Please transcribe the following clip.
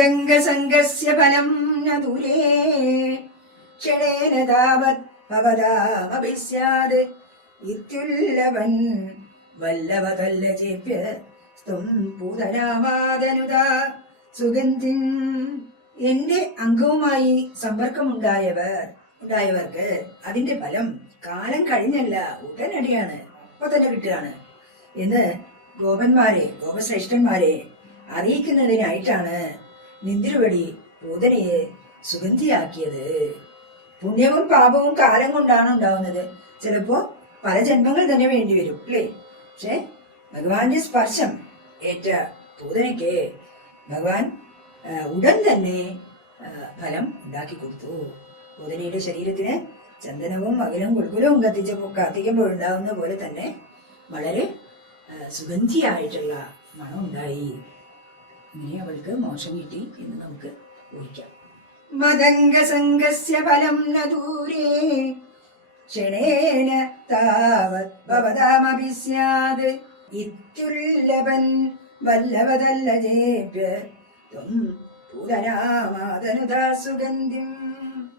മദംഗസംഗസ്യ ഫലം ന ദൂരേ ക്ഷണേന താവത് ഭവതാമപി സ്യാത് ഇത്യുല്ലഭൻ വല്ലഭകല്ലചേപ്യ സ്ത്വം പൂതനാമാദനുതാ സുഗന്ധിം. എന്റെ അംഗവുമായി ഉണ്ടായവർക്ക് അതിന്റെ ഫലം കാലം കഴിഞ്ഞല്ല, ഉടനടിയാണ്, അപ്പൊ തന്നെ കിട്ടുകയാണ് എന്ന് ഗോപശ്രേഷ്ഠന്മാരെ അറിയിക്കുന്നതിനായിട്ടാണ് നിന്തിരുവടി പൂതനയെ സുഗന്ധിയാക്കിയത്. പുണ്യവും പാപവും കാലം കൊണ്ടാണ് ഉണ്ടാവുന്നത്. ചിലപ്പോ പല ജന്മങ്ങൾ തന്നെ വേണ്ടി വരും അല്ലേ? പക്ഷെ ഭഗവാന്റെ സ്പർശം ഏറ്റ പൂതനയ്ക്ക് ഭഗവാൻ ഉടൻ തന്നെ ഫലം ഉണ്ടാക്കി കൊടുത്തു. പൂതനയുടെ ശരീരത്തിന് ചന്ദനവും അകിലും കുൽക്കുലവും കത്തിക്കുമ്പോഴുണ്ടാവുന്ന പോലെ തന്നെ വളരെ സുഗന്ധിയായിട്ടുള്ള മണം ഉണ്ടായി. ഇങ്ങനെ അവൾക്ക് മോക്ഷം കിട്ടി എന്ന് നമുക്ക് ഊഹിക്കാം. മദംഗസംഗസ്യ ഫലം ന ദൂരേ ക്ഷണേന താവത് ഭവതാമപി സ്യാത് ഇത്യുല്ലഭൻ വല്ലഭതല്ലജേഭ്യ ത്വം പൂതനാമാദനുതാ സുഗന്ധിം.